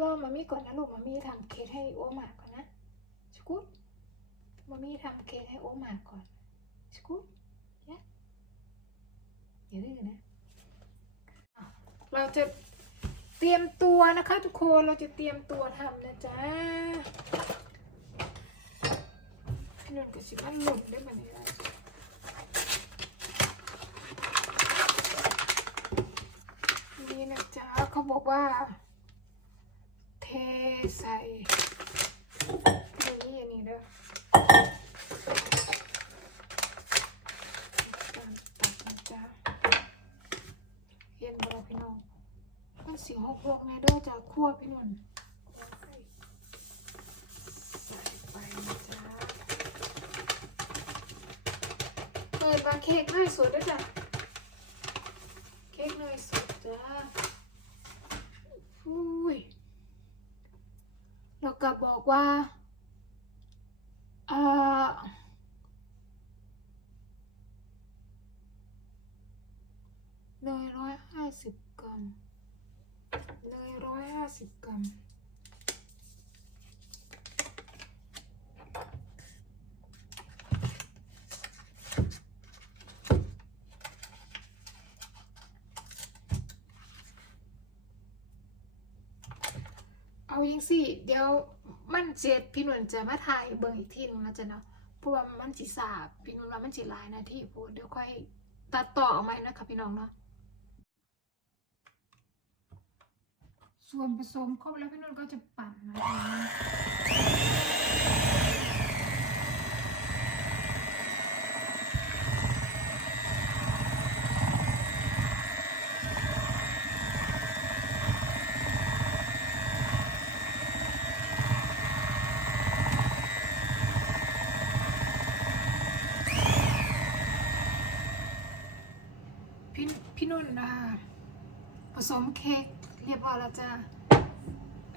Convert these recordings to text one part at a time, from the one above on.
รอมามีก่อนนะลูกมามีทำเค้กให้โอมาก่อนนะสกุตมามีทำเค้กให้โอมาก่อนสกุตยะอย่าดื้อนะอะเราจะเตรียมตัวนะคะ ทุกคนเราจะเตรียมตัวทำนะจ๊ะพี่นนท์กับสิมันหลุดได้ไหมเนี่ยนี่นะจ๊ะเขาบอกว่า ใส่นี่อันนี้เด้อตักนะจ๊ะเย็นบ่ล่ะพี่น้องมันสิหกลงไงเด้อจ้ะคั่วพี่นุ่นใส่ไปนะจ๊ะเปิดมาเค้กเนยสดด้วยจ้ะเค้กเนยสดจ้ะอุ้ย ก็บอกว่าเอ่อเนยร้อยห้าสิบกรัมเนยร้อยห้าสิบกรัม เอายัง สิเดี๋ยวมันเจ็ดพี่นุ่นจะมาถ่ายเบิ่งอีกทีหนึงนะจ๊ะเนาะเพราะว่ามันสิสาบพี่นุ่นว่ามันสิหลายนาทีพูดเดี๋ยวค่อยตัดต่อออกมานะคะพี่น้องเนาะส่วนผสมครบแล้วพี่นุ่นก็จะปั่นนะคะพี่พี่นุ่นนะคะผ สมเค้กเรียบร้อยแล้วจ้า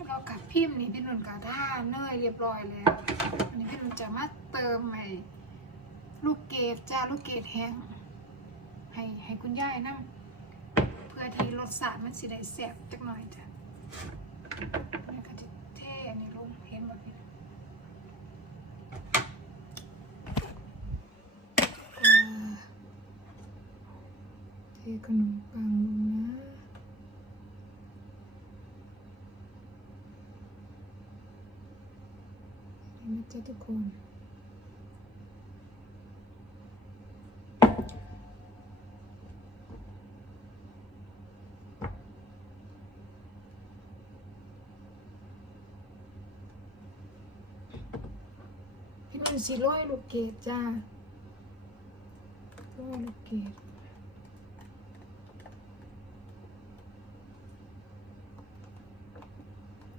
เรากับพิมพ์นี่พี่นุ่นกับท่าเนยเรียบร้อยแล้วอันนี้พี่นุ่นจะมาเติมใหม่ลูกเกดจ้าลูกเกดแห้งให้ให้คุณยายนั่งเพื่อที่รสชาติมันสิได้แซ่บจักหน่อยจ้ะนี่ก็จะเท่อันนี้ลงเห็นหมดพี่เอ่อเทขนมปังลง นะเห็นไหมจ๊ะทุกคน พี่นุ่นสิร้อยลูกเกดจ้าร้อยลูกเกด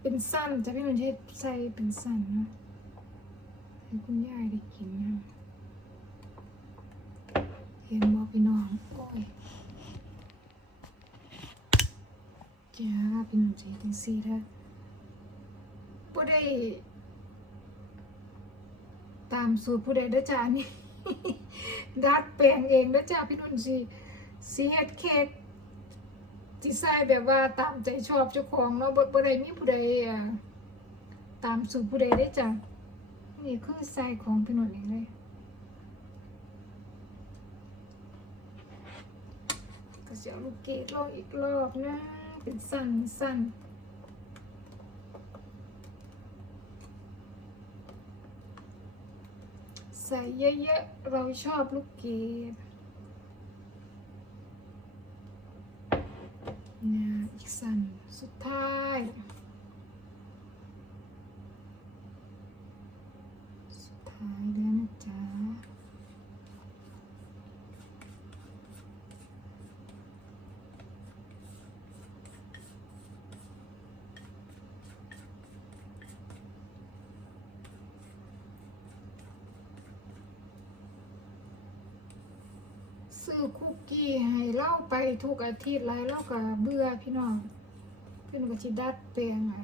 เป็นสั้นจะพี่นุ่นใช้ใส่เป็นสั้นนะ ให้คุณยายได้กินนะเห็นบอกพี่น้องโอ้ยจ้าพี่นุ่นใช้จังซี่ถ้าบ่ได้ตามสูตรผู้ใดเด้อจ้านี่ดัดแปลงเองเด้อจ้าพี่นุ่นสิสิเฮ็ดเค้กสิใส่แบบว่าตามใจชอบเจ้าของเนาะบ่บ่ได้มีผู้ใดอะตามสูตรผู้ใดได้จ้า นี่คือใส่ของพี่นุ่นเองเลยก็สิเอาลูกเกดลองอีกรอบนะเป็นสั้นสั้นใส่เยอะๆ เราชอบลูกเกดเนี่ยอีกสั่นสุดท้าย สุดท้ายแล้วนะจ๊ะ ซื้อคุกกี้ให้เล่าไปทุกอาทิตย์ไรเล่าก็เบื่อพี่น้องพี่น้องก็จิดัดแปลงอะ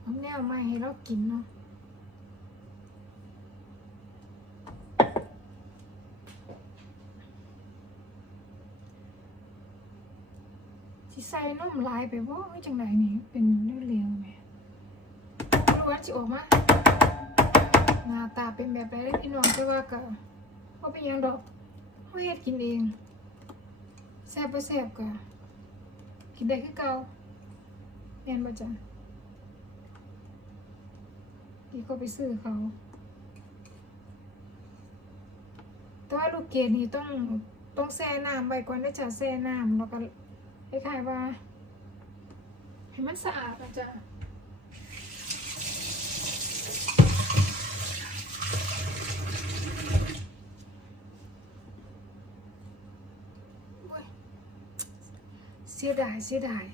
เอาแนวใหม่ให้เรากินเนาะสิใส่นมหลายไปบ่ไม่จังไดนี่เป็นเร็วๆแหมบ่รู้ว่าสิออกมา หน้าตาเป็นแบบใดเด้อพี่น้องแต่ว่าก็บ่เป็นยังดอกเฮาเฮ็ดกินเองแซ่บบ่แซ่บก็กินได้คือเก่าแม่นบ่จ๊ะดีก็ไปซื้อเขาแต่ว่าลูกเกดนี่ต้องต้องแช่น้ำไว้ก่อนได้จะแช่น้ำแล้วก็คล้ายๆว่าให้มันสะอาดนะจ๊ะโอ้ยเสียดายเสียดาย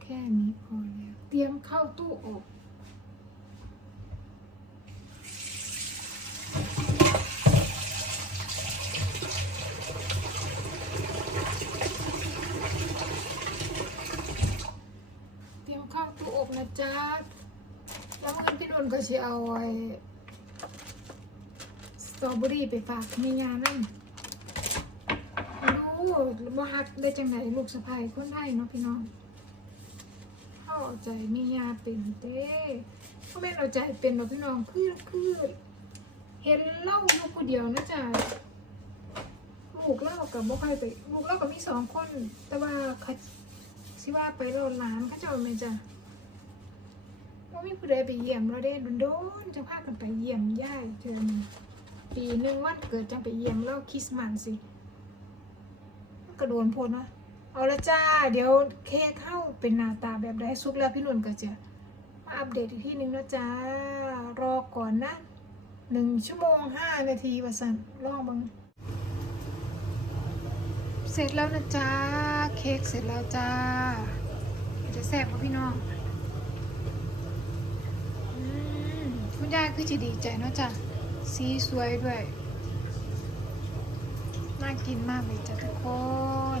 แค่นี้พอแล้ว เตรียมเข้าตู้อบเตรียมเข้าตู้ อบนะจ๊ะแล้วเมื่อพี่นนท์ก็จะเอาไอ้สตรอเบอรี่ไปฝากม่ยานั่นรู้บ่ฮักได้จังไหนลูกสะใภ้คนไทยเนาะพี่น้องเข้าใจมียาเป็นเด้พ่อแม่เราใจเป็นเราพี่น้องคือคือเห็นเล่าอยู่คนเดียวนะจ๊ะลูกเล่ากับบ่ใครไปลูกเล่ากับมีสองคน แต่ว่าเขาสิว่าไปเราหลานเขาเจ้าไหมจ๊ะ ว่ามีผู้ใดไปเยี่ยมเราได้โดนๆจะพากันไปเยี่ยมย่ายเธอนปีหนึ่งวันเกิดจังไปเยี่ยมเล่าคริสต์มาสสิกระโดนพดเนาะเอาละจ้า เดี๋ยวเค้กเข้าเป็นหน้าตาแบบใดซุกแล้วพี่นุ่นก็จะมาอัปเดตอีกที่หนึ่งนะจ้ารอก่อนนะหนึ่งชั่วโมงห้านาทีว่าสันลองบังเสร็จแล้วนะจ้าเค้กเสร็จแล้วจ้าจะแซ่บป่ะพี่น้องอืม คุณยายคือจะดีใจเนาะจ้ะสีสวยด้วย น่ากินมากเลยจ้ะทุกคน